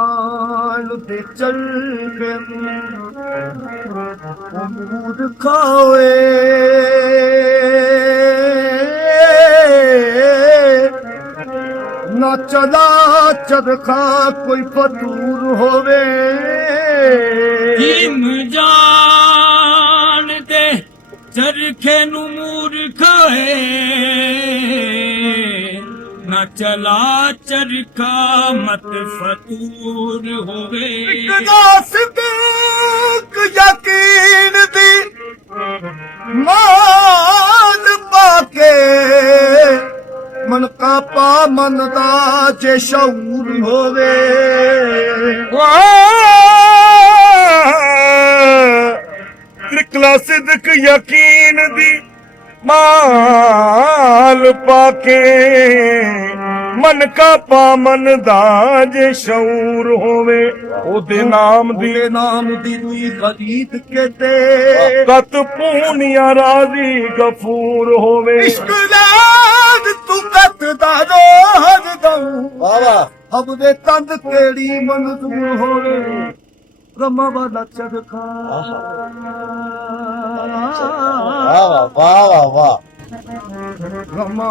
ਚਿੰਗਾਲ ਤੇ ਚੱਲ ਅਮਰੂਦ ਖਾਵੇ ਨਾ ਚਲਾ ਚਦਖਾ ਕੋਈ ਫਤੂਰ ਹੋਵੇ। ਜਿਮ ਜਾਣ ਤੇ ਚਰਖੇ ਨੂੰ ਚਲਾ ਚਰਖਾ ਮਤ ਫਤੂਰ ਹੋਵੇ। ਇਕਦਾ ਸਿੱਧਕ ਯਕੀਨ ਦੀ ਮਾਨ ਪਾ ਕੇ ਮਨ ਕਾ ਮਨ ਦਾ ਜੇ ਸ਼ੌਰ ਹੋਵੇ। ਤ੍ਰਿਕਲਾ ਸਿਦਕ ਯਕੀਨ ਦੀ ਮਾਲ ਪਾ ਕੇ ਮਨ ਕਾ ਪਾਮਨ ਦਾ ਜੇ ਸ਼ੌਰ ਹੋਵੇ ਉਹਦੇ ਨਾਮ ਦੀ ਉਹਦੇ ਨਾਮ ਦੀ ਦੁਈ ਖਰੀਦ ਕੇ ਤੇ ਕਤ ਪੂਨੀਆ ਰਾਜ਼ੀ ਗਫੂਰ ਹੋਵੇ। ਇਸ਼ਕ ਲਾਦ ਤੂੰ ਕਤ ਦਾ ਰੋਹ ਦਉ ਵਾਵਾ ਹਬ ਦੇ ਤੰਦ ਕਿਹੜੀ ਮਨਜ਼ੂਰ ਹੋਵੇ। ਰਮਾ ਵਾਲਾ ਚਰਖਾ। ਵਾਵਾ ਵਾਵਾ ਵਾਹ। ਰਮਾ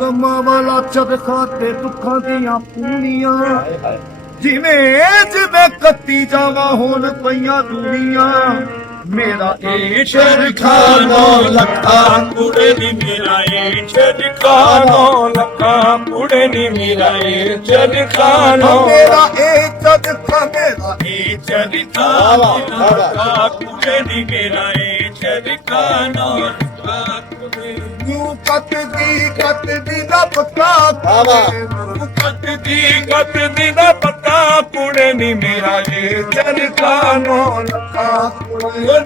ਰਮਾ ਵਾਲਾ ਚਰਖਾ ਤੇ ਦੁੱਖਾਂ ਦੀਆਂ ਪੂਣੀਆਂ। ਜਿਵੇਂ ਜਿਵੇਂ ਕੱਤੀ ਜਾਵਾਂ ਹੁਣ ਪਈਆਂ ਦੁਨੀਆਂ ਮੇਰਾ ਇਹ ਚਰਖਾ ਨੌ ਲੱਖਾਂ ਕੁੜੇ ਨੀ ਮੇਰਾ ਇਹ ਚਰਖਾਨੋ ਲੱਖਾਂ ਕੁੜੇ ਨੀ ਮੇਰਾ ਇਹ ਚਰਖਾਨੋ ਮੇਰਾ ਇਹ ਚਰਖਾ ਮੇਰਾ ਇਹ ਚਰਖਾ ਵਾਵਾ, ਵਾਵਾ। ਕੁੜੇ ਨੀ ਮੇਰਾ ਇਹ ਚਰਖਾ ਨੋ ਨੂੰ ਕੱਤਦੀ ਕੱਤਦੀ ਦਾ ਪੱਕਾ ਵਾਵਾ। ਕੱਟਦੀ ਕਤ ਦੀ ਦਾ ਪੱਕਾ ਕੁੜੇ ਨੀ ਮੇਰਾ ਇਹ ਚਰਖਾਨੋ ਲੱਖਾਂ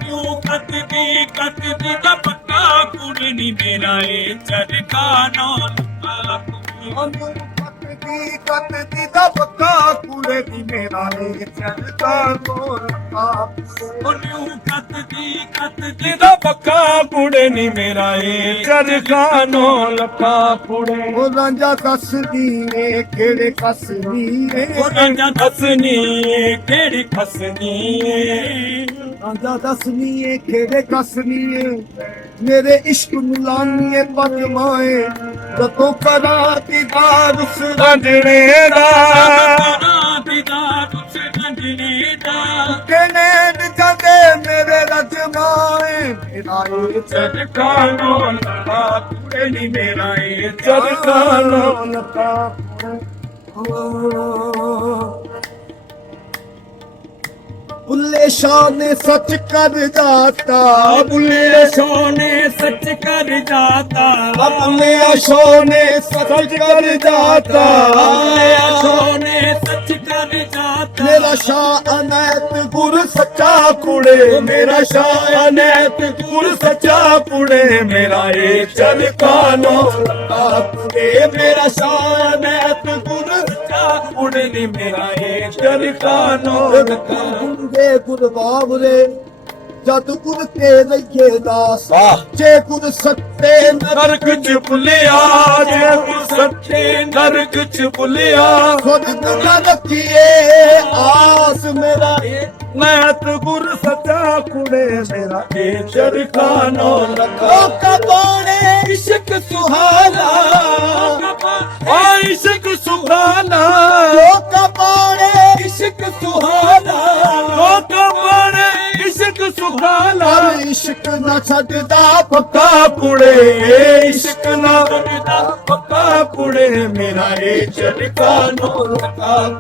ਨੂੰ ਕੱਟਦੀ ਕੱਟਦੀ ਦਾ ਪੱਕਾ ਕੁੜੇ ਨੀ ਮੇਰਾ ਇਹ ਚਰਖਾ ਨੋ ਉਹਨੂੰ ਕੱਤਦੀ ਕੱਤਦੀ ਦਾ ਪੱਕਾ ਕੁੜੇ ਦੀ ਮੇਰਾ ਇਹ ਚਰਖਾ ਕੋਲ ਆਪ ਉਹਨੂੰ ਕੱਟਦੀ ਦਾ ਪੱਕਾ ਕੁੜੇ ਨੀ ਮੇਰਾ ਇਹ ਚਰਖਾਨੋ ਲੱਖਾਂ ਕੁੜੇ ਉਹ ਰਾਂਝਾ ਦੱਸਦੀ ਏ ਕਿਹੜੇ ਕਸਦੀ ਏ? ਉਹਨਾਂ ਦਾ ਹਸਨੀ ਕਿਹੜੀ ਖਸਨੀ ਏ? ਰਾਂਝਾ ਦੱਸਦੀ ਏ ਕਿਹੜੇ ਕਸਦੀ ਏ? ਮੇਰੇ ਇਸ਼ਕ ਨੂੰ ਲਾਨੀ ਏ ਪਦਮਾਏ। ਜਦੋਂ ਕਰਾਂ ਦੀਦਾਰ ਉਸ ਰੰਜਣੇ ਦਾ ਪਿਤਾ ਤੁਸ ਗੰਜਨੇ ਦਾ। ਕਨੇ ਜਾਂਦੇ ਮੇਰੇ ਰਜਮਾਏ ਮੇਰਾ ਇਹ ਚਰਖਾਨੋ ਲੱਖਾਂ ਕੁੜੇ ਨੀ ਮੇਰਾ ਇਹ ਚਰਖਾਨੋ ਲੱਖਾਂ ਬੁੱਲੇ ਸ਼ਾਹ ਨੇ ਸੱਚ ਕਰ ਜਾਤਾ। ਬੁੱਲੇ ਸੋਨੇ ਸੱਚ ਕਰ ਜਾਤਾ। ਆਪਣੇ ਅਸ਼ੋ ਨੇ ਸੱਚ ਕਰ ਜਾਤਾ। ਬੁੱਲੇ ਸੋਨੇ ਸੱਚ ਕਰ ਜਾਤਾ। ਮੇਰਾ ਸ਼ਾਹ ਅਨੈਤ ਗੁਰ ਸੱਚਾ ਕੁੜੇ। ਮੇਰਾ ਸ਼ਾਹ ਅਨੈਤ ਗੁਰ ਸੱਚਾ ਕੁੜੇ। ਮੇਰਾ ਇਹ ਚਲਕਾਨੋ ਲੱਗਾ ਕੁੜੇ ਮੇਰਾ ਸ਼ਾਹ ਅਨੈਤ ਨੀ ਮੇਰਾ ਇਹ ਚਰਖਾਨੋ ਲੱਖਾਂ ਗੁਰਦੇ ਗੁਰ ਬਾਬਰੇ ਜਦ ਗੁਰ ਕੇ ਲਈਏ ਦਾਸ। ਵਾਹ। ਜੇ ਗੁਰ ਸੱਤੇ ਨਰਕ ਚ ਭੁੱਲਿਆ ਜੇ ਤੂੰ ਸੱਚੇ ਨਰਕ ਚ ਭੁੱਲਿਆ। ਖੁਦ ਨਾ ਰੱਖੀਏ ਆਸ ਮੇਰਾ ਮੈਂ ਤੇ ਗੁਰ ਸੱਚਾ ਕੁੜੇ ਮੇਰਾ ਲੱਖਾਂ ਉਹ ਕਬਾਣੇ ਇਸ਼ਕ ਆ ਇਸ਼ਕ ਪਰ ਇਸ਼ਕ ਨਾ ਛੱਡਦਾ ਪੱਕਾ ਕੁੜੇ ਇਸ਼ਕ ਨਾ ਕਰਦਾ ਪੱਕਾ ਕੁੜੇ ਮੇਰਾ ਇਹ ਚਰਖਾਨੋ ਲੱਖਾਂ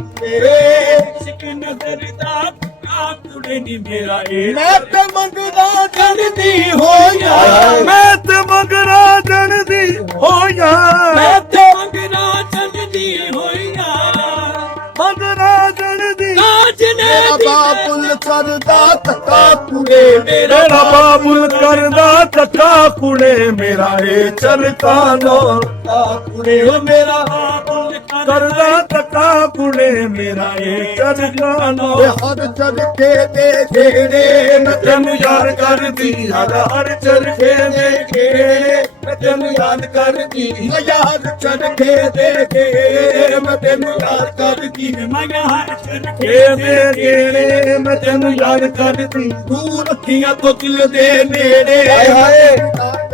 ਸਿਕ ਨਜ਼ਰ ਦਾ ਪੱਕਾ ਕੁੜੇ ਨੀ। ਮੇਰਾ ਇਹ ਮੈਂ ਤੇ ਮੰਗਦਾ ਜਣਦੀ ਹੋਇਆ। ਮੈਂ ਤੇ ਮਗਰਾ ਜਣਦੀ ਹੋਇਆ। ਮੈਂ ਤੇ ਮੰਗਣਾ ਚੰਗਦੀ ਹੋਈਆਂ ਮੇਰਾ ਬਾਬੁਲ ਕਰਦਾ ਤੱਕਾ ਕੁੜੇ ਮੇਰਾ ਬਾਬੁਲ ਕਰਦਾ ਤੱਕਾ ਕੁੜੇ ਮੇਰਾ ਇਹ ਚਰਖਾਨੋ ਕੁੜੇ ਉਹ ਮੇਰਾ ਬਾਬੁਲ ਕਰਦਾ ਤੱਕਾ ਕੁੜੇ ਮੇਰਾ ਇਹ ਚਰਖਾਨਾ ਵੇ ਹਰ ਚੜਕੇ ਦੇ ਮੈਂ ਤੈਨੂੰ ਯਾਦ ਕਰਦੀ। ਹਰ ਹਰ ਚਰਖੇ ਦੇ ਗੇੜੇ ਮੈਂ ਤੈਨੂੰ ਯਾਦ ਕਰਦੀ। ਮੈਂ ਯਾਦ ਚੜਕੇ ਦੇ ਗੇੜੇ ਮੈਂ ਤੈਨੂੰ ਯਾਦ ਕਰਦੀ। ਮਾਇਆ ਹਰ ਚਰਖੇ ਕੇ ਦੇ ਗੇੜੇ ਮੈਂ ਤੈਨੂੰ ਯਾਦ ਕਰਦੀ। ਤੂੰ ਰੱਖੀਆਂ ਤੋਂ ਦਿਲ ਦੇ ਨੇੜੇ। ਹਾਏ ਹਾਏ।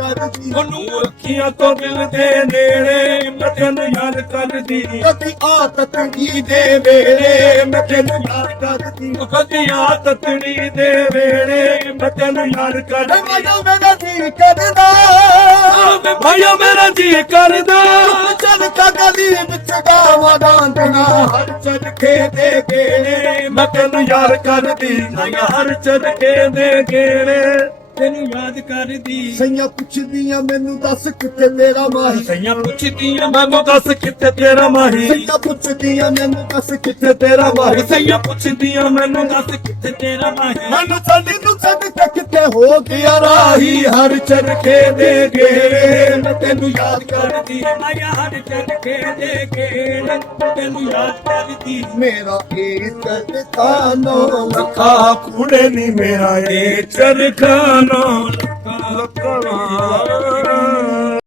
ਉਹਨੂੰ ਅੱਖੀਆਂ ਤੋਂ ਦਿਲ ਦੇ ਨੇੜੇ ਮੈਂ ਤੈਨੂੰ ਯਾਦ ਕਰਦੀ। ਕਦੀ ਆਦਤ ਨੀ ਦੇ ਵੇਲੇ ਮੈਂ ਤੈਨੂੰ ਯਾਦ ਕਰਦੀ। ਕਦੀ ਆ ਤਤੜੀ ਦੇ ਵੇੜੇ ਮੈਂ ਤੈਨੂੰ ਯਾਦ ਕਰਦੀ। ਮੈਨੂੰ ਮੇਰਾ ਜੀ ਕਰਦਾ। ਭਾਈਓ ਮੇਰਾ ਜੀ ਕਰਦਾ। ਚੱਲ ਕਗਲੀ ਵਿੱਚ ਗਾਵਾਂ ਦਾਂਦਣਾ ਹਰ ਚੜਕੇ ਦੇ ਗੇੜੇ। ਮੈਂ ਤੈਨੂੰ ਯਾਦ ਕਰਦੀ। ਮੈਂ ਹਰ ਚਰਖੇ ਦੇ ਗੇੜੇ। ਤੈਨੂੰ ਯਾਦ ਕਰਦੀ। ਸਈਆਂ ਪੁੱਛਦੀਆਂ ਮੈਨੂੰ ਦੱਸ ਕਿੱਥੇ ਤੇਰਾ ਮਾਹੀ। ਸਈਆਂ ਪੁੱਛਦੀਆਂ ਮੈਨੂੰ ਦੱਸ ਕਿੱਥੇ ਤੇਰਾ ਮਾਹੀ। ਸਈਆਂ ਪੁੱਛਦੀਆਂ ਮੈਨੂੰ ਦੱਸ ਕਿੱਥੇ ਕਿੱਥੇ ਤੇਰਾ ਮਾਹੀ। ਸਈਆਂ ਪੁੱਛਦੀਆਂ ਮੈਨੂੰ ਦੱਸ ਤੇ ਤੇਰਾ ਮਾਹੀ। ਮੈਨੂੰ ਛੱਡੀ ਨੂੰ ਛੱਡ ਕੇ ਕਿੱਥੇ ਹੋ ਗਿਆ ਰਾਹੀ? ਹਰ ਚਰਖੇ ਦੇ ਗੇੜੇ। ਮੈਂ ਤੈਨੂੰ ਯਾਦ ਕਰਦੀ ਮਾਇਆ ਹਰ ਚਰਖੇ ਦੇ ਗੇੜ। ਤੈਨੂੰ ਯਾਦ ਕਰਦੀ। ਮੇਰਾ ਇਹ ਚਰਖਾਨੋ ਲੱਖਾ ਕੁੜੇ ਨੀ ਮੇਰਾ ਇਹ ਚਰਖਾਨਾ ਲੱਖਾ